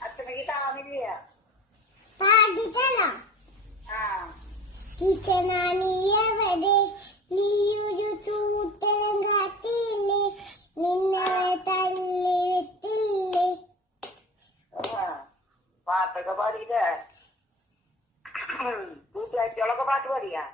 അച്ഛനക്ക് താമില്ല കിച്ചനാനിയവിടെ നീയൊരു സൂത്തരം കാത്തില്ലേ നിന്നെ തള്ളി വിട്ടില്ലേ. പാട്ടൊക്കെ പാടിയില്ലേ? കൂട്ടുകാരികളൊക്കെ പാട്ട് പാടിയാ?